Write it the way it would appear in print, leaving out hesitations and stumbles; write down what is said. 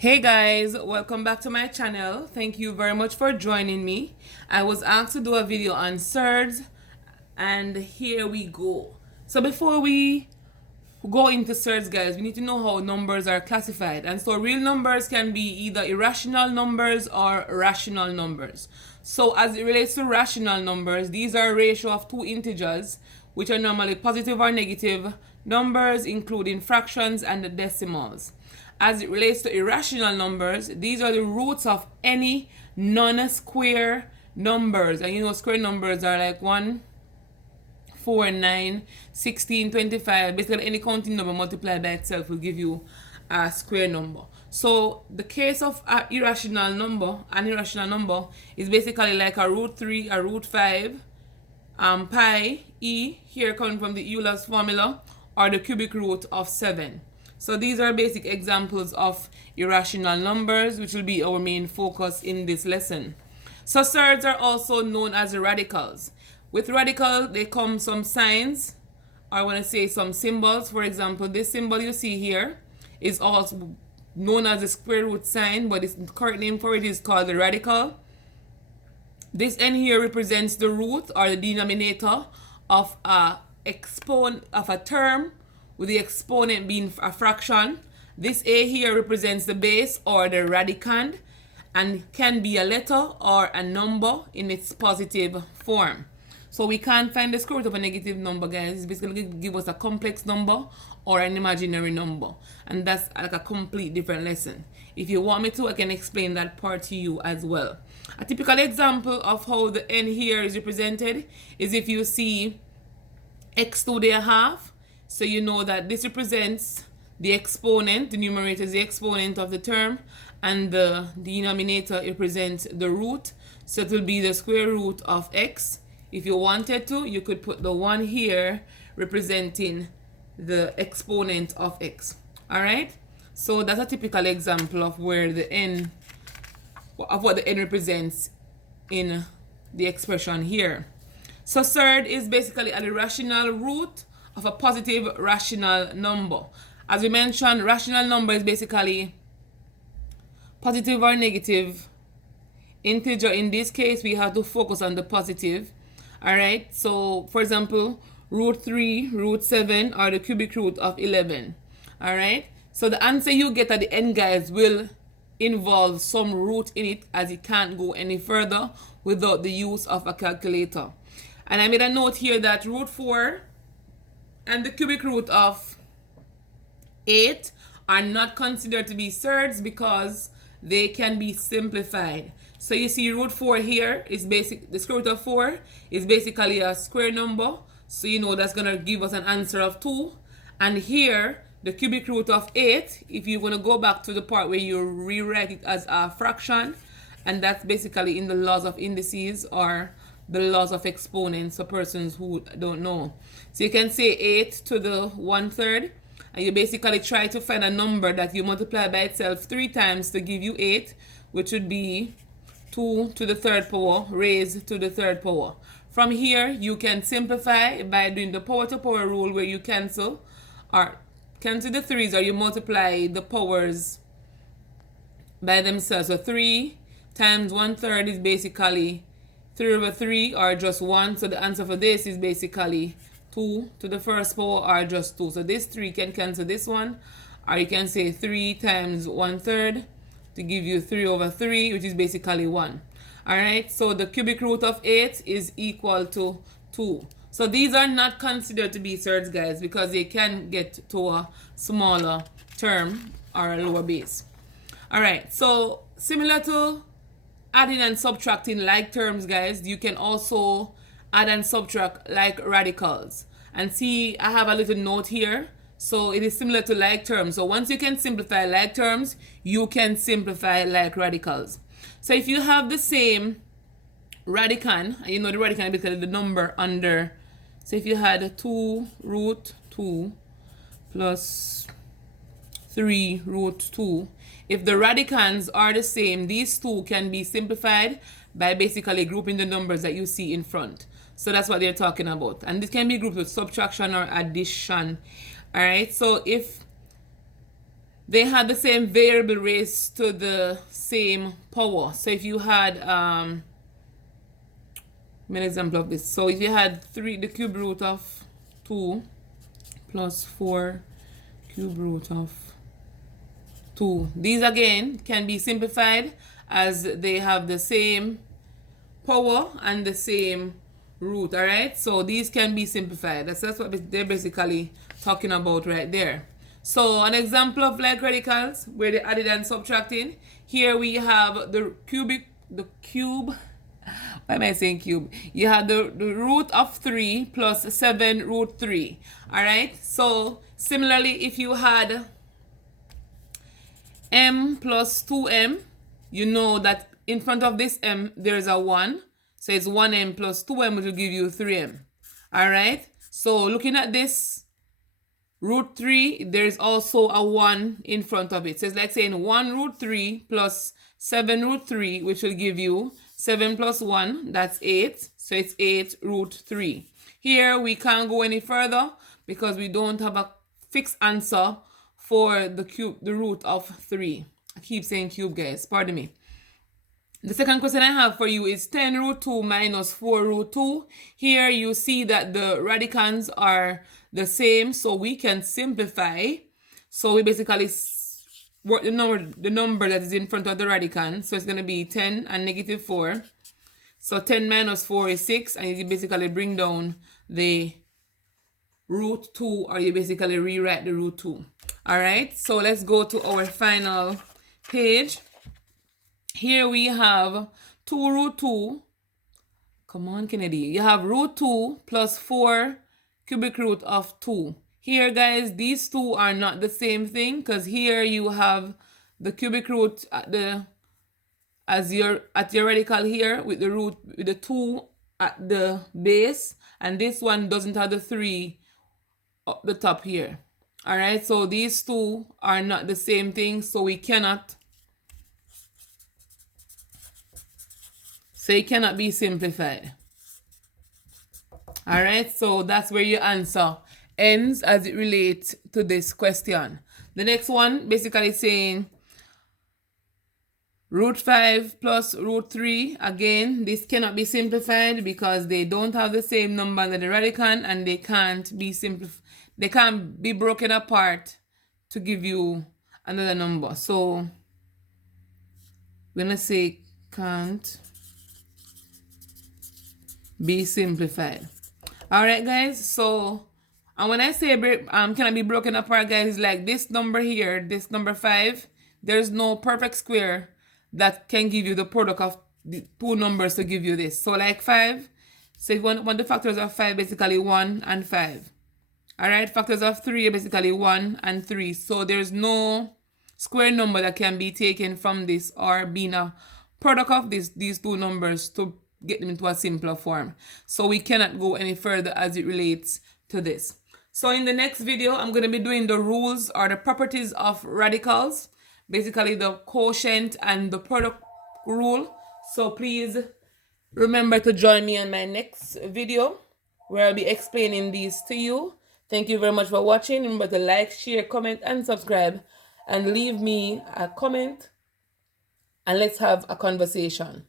Hey guys, welcome back to my channel. Thank you very much for joining me. I was asked to do a video on surds and here we go. So before we go into surds, guys, we need to know how numbers are classified. And so real numbers can be either irrational numbers or rational numbers. So as it relates to rational numbers, these are a ratio of two integers which are normally positive or negative numbers, including fractions and the decimals. As it relates to irrational numbers, these are the roots of any non-square numbers. And you know, square numbers are like 1, 4, 9, 16, 25. Basically, any counting number multiplied by itself will give you a square number. So the case of an irrational number is basically like a root 3, a root 5, pi, e, here coming from the Euler's formula, or the cubic root of 7. So these are basic examples of irrational numbers, which will be our main focus in this lesson. So surds are also known as radicals. With radical, they come some signs, or I want to say some symbols. For example, this symbol you see here is also known as the square root sign, but the correct name for it is called the radical. This n here represents the root or the denominator of a term, with the exponent being a fraction. This a here represents the base or the radicand and can be a letter or a number in its positive form. So we can't find the square root of a negative number, guys. It's basically going to give us a complex number or an imaginary number. And that's like a complete different lesson. If you want me to, I can explain that part to you as well. A typical example of how the n here is represented is if you see x to the half. So you know that this represents the exponent, the numerator is the exponent of the term, and the denominator represents the root. So it will be the square root of x. If you wanted to, you could put the 1 here representing the exponent of x. Alright? So that's a typical example of where the n, of what the n represents in the expression here. So surd is basically an irrational root of a positive rational number. As we mentioned, rational number is basically positive or negative integer. In this case, we have to focus on the positive. Alright, so for example, root 3, root 7 are the cubic root of 11. Alright, so the answer you get at the end, guys, will involve some root in it, as it can't go any further without the use of a calculator. And I made a note here that root 4 and the cubic root of 8 are not considered to be surds because they can be simplified. So you see root 4 here is basic, the square root of 4 is basically a square number. So you know that's going to give us an answer of 2. And here, the cubic root of 8, if you're going to go back to the part where you rewrite it as a fraction, and that's basically in the laws of indices or the laws of exponents for persons who don't know. So you can say 8 to the 1/3, and you basically try to find a number that you multiply by itself 3 times to give you 8, which would be 2 to the 3rd power raised to the 3rd power. From here, you can simplify by doing the power to power rule, where you cancel the 3's, or you multiply the powers by themselves. So 3 times 1/3 is basically 3 over 3, or just 1. So the answer for this is basically 2 to the 1st power, or just 2. So this 3 can cancel this one, or you can say 3 times 1/3 to give you 3 over 3, which is basically 1. Alright, so the cubic root of 8 is equal to 2. So these are not considered to be surds, guys, because they can get to a smaller term or a lower base. Alright, so similar to adding and subtracting like terms, guys, you can also add and subtract like radicals. And see, I have a little note here. So it is similar to like terms. So once you can simplify like terms, you can simplify like radicals. So if you have the same radicand, and you know the radicand is basically the number under. So if you had 2 root 2 plus 3 root 2, if the radicands are the same, these two can be simplified by basically grouping the numbers that you see in front. So that's what they're talking about. And this can be grouped with subtraction or addition. Alright, so if they had the same variable raised to the same power. So if you had an example of this. So if you had 3, the cube root of 2 plus 4 cube root of 2. These again can be simplified as they have the same power and the same root. All right, so these can be simplified. That's what they're basically talking about right there. So an example of like radicals where they added and subtracting. Here we have the cube. Why am I saying cube? You have the root of 3 plus 7 root 3. All right, so similarly, if you had m plus 2m, you know that in front of this m there's a 1. So it's 1m plus 2m, which will give you 3m. All right, so looking at this root 3, there's also a 1 in front of it. So it's like saying 1 root 3 plus 7 root 3, which will give you 7 plus 1, that's 8. So it's 8 root 3. Here we can't go any further because we don't have a fixed answer for the root of 3. I keep saying cube, guys, pardon me. The second question I have for you is 10 root 2 minus 4 root 2. Here you see that the radicands are the same, so we can simplify. So we basically work the number that is in front of the radicand. So it's going to be 10 and negative 4. So 10 minus 4 is 6, and you basically bring down the root 2, or you basically rewrite the root 2. All right, so let's go to our final page. Here we have 2 root 2. Come on, Kennedy. You have root 2 plus 4 cubic root of 2. Here, guys, these two are not the same thing, because here you have the cubic root at your radical here with the root with the 2 at the base, and this one doesn't have the 3 up the top here. All right, so these two are not the same thing, so we cannot. So it cannot be simplified. All right, so that's where your answer ends as it relates to this question. The next one basically saying root 5 plus root 3. Again, this cannot be simplified because they don't have the same number under the radicand, and they can't be they can't be broken apart to give you another number. So we're gonna say can't be simplified. All right, guys, so and when I say can I be broken apart, guys, like this number here, this number 5, there's no perfect square that can give you the product of the two numbers to give you this. So like 5, so if one the factors of 5, basically 1 and 5. All right, factors of 3 are basically 1 and 3. So there's no square number that can be taken from this or being a product of these two numbers to get them into a simpler form. So we cannot go any further as it relates to this. So in the next video, I'm going to be doing the rules or the properties of radicals, basically the quotient and the product rule. So please remember to join me on my next video where I'll be explaining these to you. Thank you very much for watching. Remember to like, share, comment, and subscribe, and leave me a comment, and let's have a conversation.